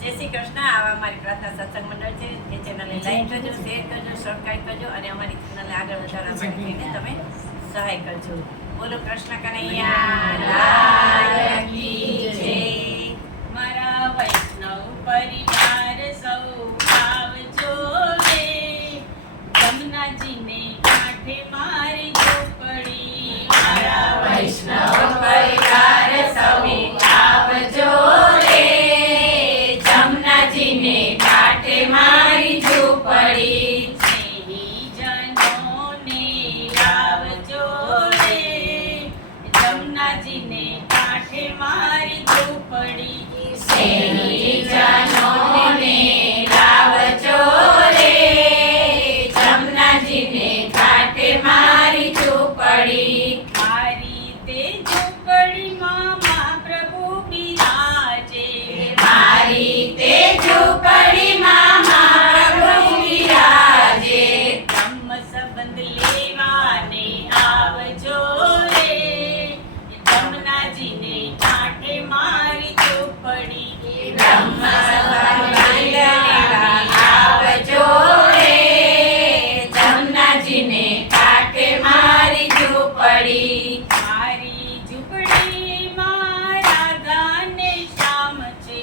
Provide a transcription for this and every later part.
જય શ્રી કૃષ્ણ. આવા અમારી પ્રાર્થના સત્સંગ મંડળ છે. એ ચેનલને લાઈક કરજો, શેર કરજો, સબસ્ક્રાઈબ કરજો અને અમારી ચેનલને આગળ વધારવા માટે તમે સહાય કરજો. બોલો કૃષ્ણ કનૈયા લાલ કી જય. મારા વૈષ્ણવ પરિવાર સૌ આવજો રે, જમનાજીને કાંઠે મારી ઝૂંપડી. મારા વૈષ્ણવ પરિવાર સૌ આવજો રે, જમનાજીને કાંઠે મારી ઝૂંપડી. સ્નેહીજનોને લાવજો રે, જમનાજીને કાંઠે મારી ઝૂંપડી. સ્નેહીજનોને લાવજો રે, જમનાજીને કાંઠે મારી ઝૂંપડી. મારી તે ઝૂંપડીમાં મહાપ્રભુ બિરાજે, મારી તે ઝૂંપડીમાં મહાપ્રભુ બિરાજે. બ્રહ્મ સંબંધ લેવાને આવજો રે, જમનાજીને કાંઠે મારી ઝૂંપડી. બ્રહ્મ સંબંધ લેવા આવજો રે, જમનાજીને કાંઠે મારી ઝૂંપડી. મારી ઝૂંપડીમાં રાધાને શ્યામ છે,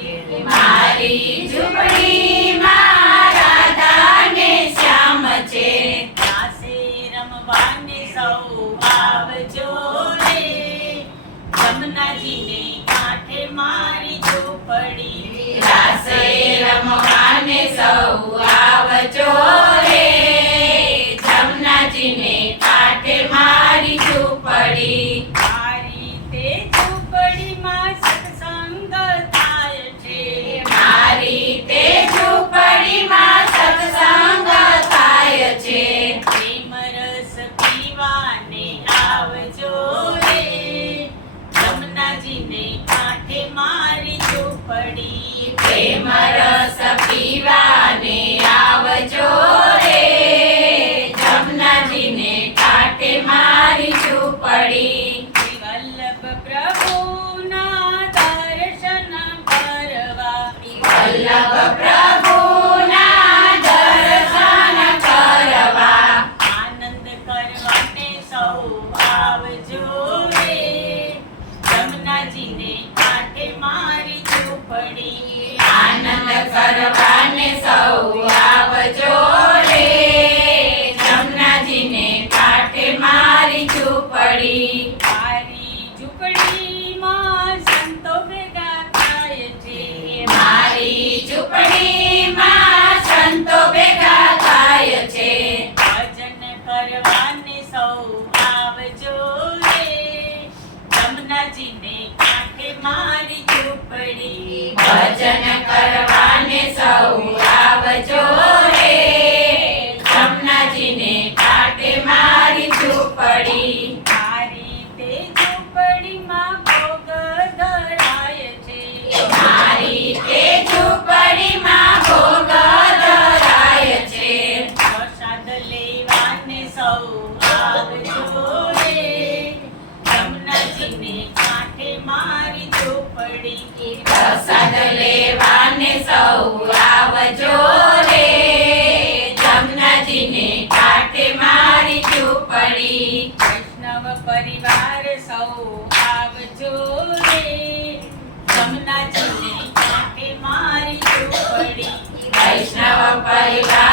મારી ઝૂંપડીમાં રાધાને શ્યામ છે. રાસે રમવાને સૌ આવજો રે, જમનાજીને કાંઠે મારી ઝૂંપડી. રાસે રમવાને સૌ આવજો રે, જમનાજીને કાંઠે મારી ઝૂંપડી. મારી તે ઝૂંપડીમાં સત્સંગ થાય છે, મારી તે ઝૂંપડીમાં સત્સંગ થાય છે. પ્રેમ રસ પીવાને આવજો રે, જમનાજીને કાંઠે મારી ઝૂંપડી. પ્રેમ રસ પીવાને આવજો રે, જમનાજીને કાંઠે મારી ઝૂંપડી. શ્રી વલ્લભ પ્રભુના દર્શન કરવા, વલ્લભ પ્રભુના દર્શન કરવા, આનંદ કરવાને સૌ આવજો રે, જમનાજીને કાંઠે મારી ઝૂંપડી. આનંદ કરવાને સૌ આવજો રે, જમનાજીને કાંઠે મારી ઝૂંપડી. મારી ઝૂંપડીમાં સંતો ભેગા થાય છે, મારી ઝૂંપડીમાં સંતો ભેગા થાય છે. ભજન કરવાને સૌ આવજો રે, જમનાજીને કાંઠે મારી ઝૂંપડી. ભજન કરવાને સૌ આવજો રે, જમનાજીને કાંઠે મારી ઝૂંપડી. મારી તે ઝૂંપડીમાં ભોગ ધરાય છે, મારી તે ઝૂંપડીમાં ભોગ ધરાય છે. પ્રસાદ લેવાને સૌ આવજો રે, જમનાજીને કાંઠે મારી ઝૂંપડી. પ્રસાદ લેવાને સૌ આવજો રે, જમનાજીને કાંઠે મારી ઝૂંપડી. વૈષ્ણવ પરિવાર સૌ આવજો રે, જમનાજીને કાંઠે મારી ઝૂંપડી. વૈષ્ણવ પરિવાર